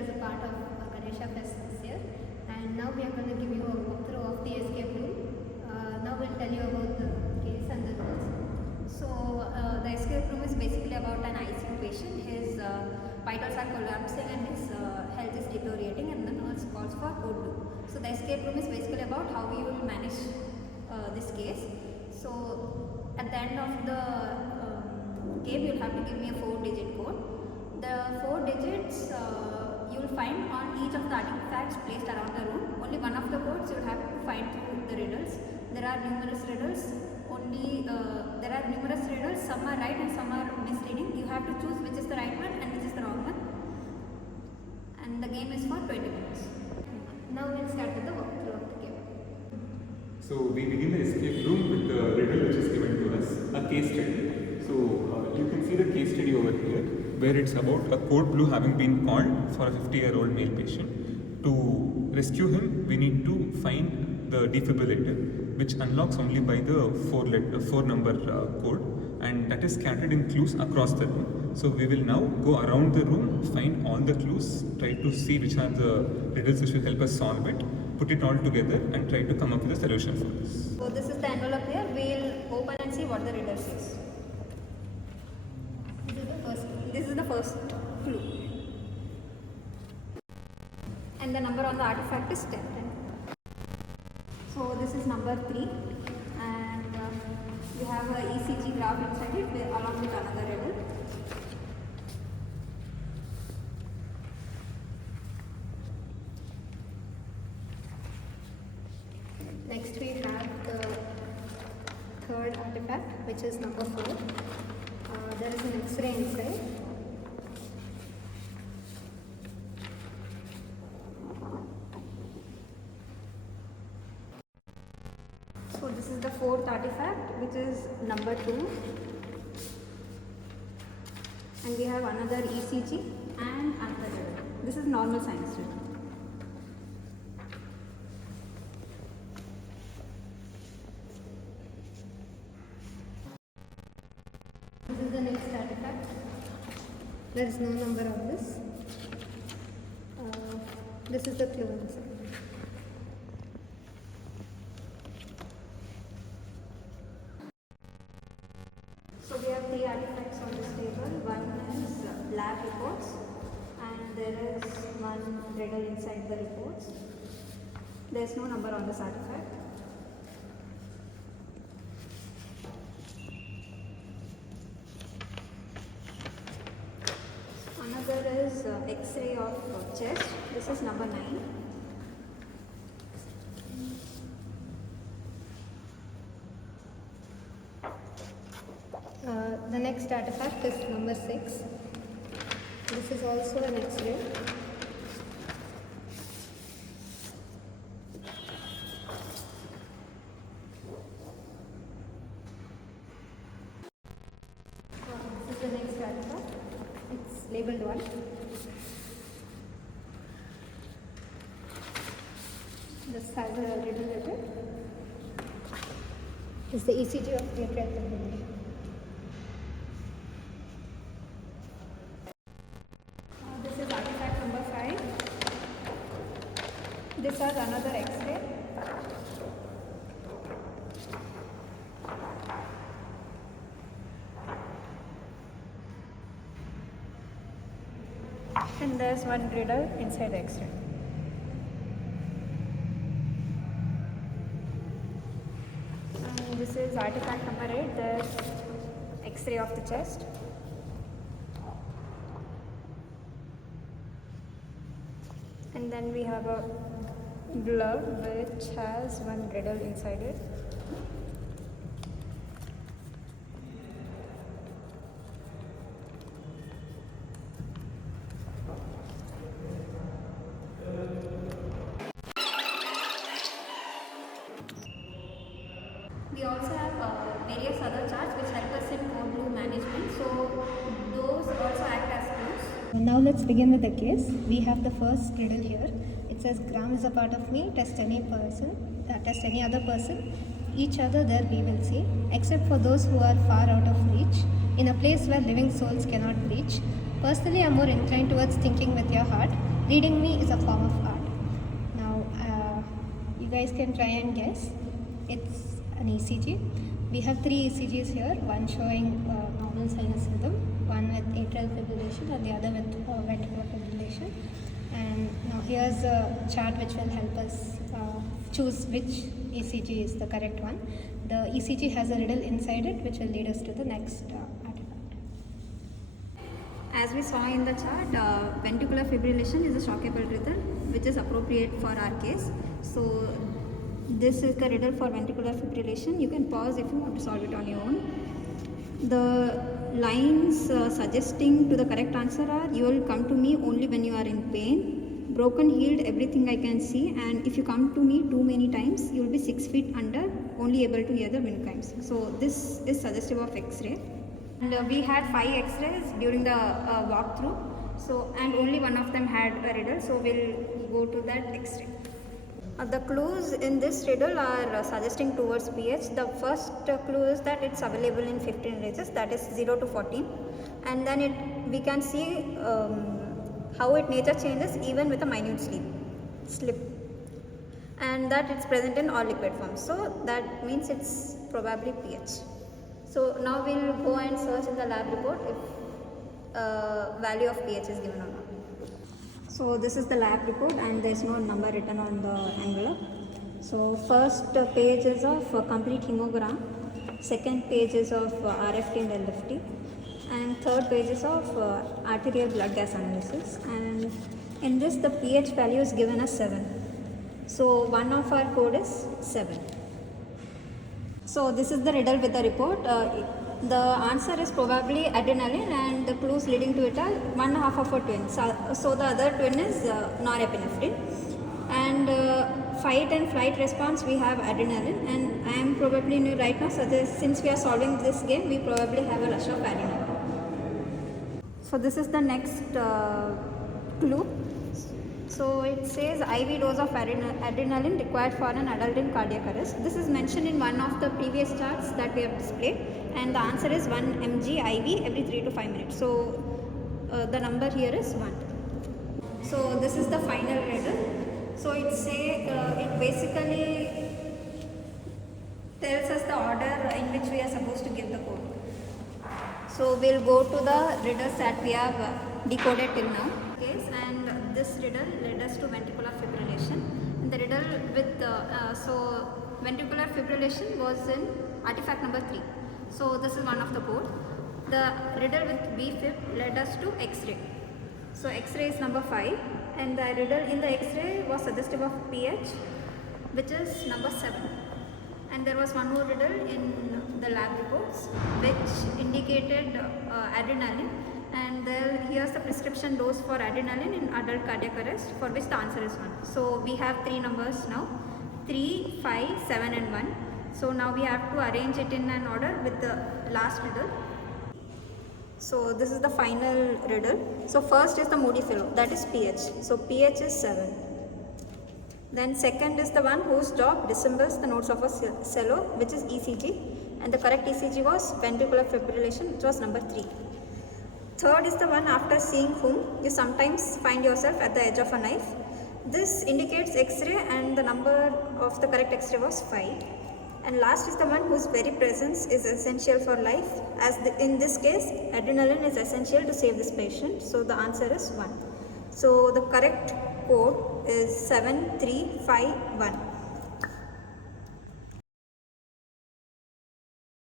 as a part of Ganesha Fest this year, and now we are going to give you a walkthrough of the escape room. Now we'll tell you about the case and the rules. So the escape room is basically about an ICU patient. His vitals are collapsing and his health is deteriorating, and the nurse calls for code blue. So the escape room is basically about how we will manage this case. So at the end of the game, you'll have to give me a 4-digit code. The 4 digits you'll find on each of the artifacts placed around the room. Only one of the codes you'll have to find through the riddles. There are numerous riddles. Some are right and some are misleading. You have to choose which is the right one and which is the wrong one. And the game is for 20 minutes. Now we'll start with the walkthrough of the game. So we begin the escape room with the riddle which is given to us, a case study. So you can see the case study over here, where it's about a code blue having been called for a 50-year-old male patient. To rescue him, we need to find the defibrillator, which unlocks only by the 4-number code, and that is scattered in clues across the room. So we will now go around the room, find all the clues, try to see which are the riddles which will help us solve it, put it all together and try to come up with a solution for this. So this is the envelope here. We'll open and see what the riddle says. This is the first clue. And the number on the artifact is 10. So this is number 3, and you have a ECG graph inside it along with another riddle. Next we have the third artifact, which is number 4. There is an X-ray inside. So this is the 4th artifact, which is number 2. And we have another ECG and another riddle. This is normal science riddle. This is the next artifact. There is no number on this. This is the clue inside. So we have 3 artifacts on this table. One is lab reports, and there is one riddle inside the reports. There is no number on this artifact. Another is X-ray of chest. This is number 9. The next artifact is number 6. This is also an X-ray. This is the next artifact. It's labeled 1. This has a riddle with it. It's the ECG of the atrial fibrillation. This is artifact number 5. This has another X-ray. And there's one riddle inside the X-ray. And this is artifact number 8. There's X-ray of the chest. And then we have a glove which has one riddle inside it. We also have various other charts which help us in code blue management. So those also act as clues. Now let's begin with the case. We have the first riddle here. It says, Gram is a part of me, test any other person. Each other there we will see, except for those who are far out of reach, in a place where living souls cannot reach. Personally, I'm more inclined towards thinking with your heart. reading me is a form of art. Now, you guys can try and guess. It's an ECG. We have 3 ECGs here, one showing normal sinus rhythm, one with atrial fibrillation and the other with ventricular fibrillation. And now here's a chart which will help us choose which ECG is the correct one. The ECG has a riddle inside it which will lead us to the next artifact. As we saw in the chart, ventricular fibrillation is a shockable riddle which is appropriate for our case. So this is the riddle for ventricular fibrillation. You can pause if you want to solve it on your own. The lines suggesting to the correct answer are: you will come to me only when you are in pain, broken healed everything I can see, and if you come to me too many times you will be 6 feet under, only able to hear the wind chimes. So this is suggestive of X-ray. And we had 5 X-rays during the walkthrough, so and only one of them had a riddle, so we'll go to that X-ray. The clues in this riddle are suggesting towards pH. The first clue is that it's available in 15 ranges, that is 0 to 14, and then we can see how its nature changes even with a minute slip, and that it's present in all liquid forms. So that means it's probably pH. So now we'll go and search in the lab report if value of pH is given or not. So this is the lab report and there is no number written on the envelope. So first page is of complete hemogram, second page is of RFT and LFT, and third page is of arterial blood gas analysis, and in this the pH value is given as 7. So one of our code is 7. So this is the riddle with the report. The answer is probably adrenaline, and the clues leading to it are one half of a twin. So the other twin is norepinephrine. And fight and flight response we have adrenaline, and I am probably new right now, so since we are solving this game we probably have a rush of adrenaline. So this is the next clue. So it says IV dose of adrenaline required for an adult in cardiac arrest. This is mentioned in one of the previous charts that we have displayed, and the answer is 1 mg IV every 3 to 5 minutes. So the number here is 1. So this is the final riddle. So it basically tells us the order in which we are supposed to give the code. So we'll go to the riddles that we have decoded till now. Okay, and this riddle led us to ventricular fibrillation. And the riddle with so ventricular fibrillation was in artifact number 3. So this is one of the code. The riddle with VFib led us to X-ray. So X-ray is number 5, and the riddle in the X-ray was suggestive of pH, which is number 7. And there was one more riddle in the lab reports which indicated adrenaline, and here's the prescription dose for adrenaline in adult cardiac arrest, for which the answer is 1. So we have 3 numbers now, 3, 5, 7 and 1. So now we have to arrange it in an order with the last riddle. So this is the final riddle. So first is the moody fellow, that is pH. So pH is 7. Then second is the one whose dog resembles the notes of a cello, which is ECG, and the correct ECG was ventricular fibrillation, which was number 3. Third is the one after seeing whom you sometimes find yourself at the edge of a knife. This indicates X-ray, and the number of the correct X-ray was 5. And last is the one whose very presence is essential for life, as in this case adrenaline is essential to save this patient, so the answer is 1. So the correct code is 7351.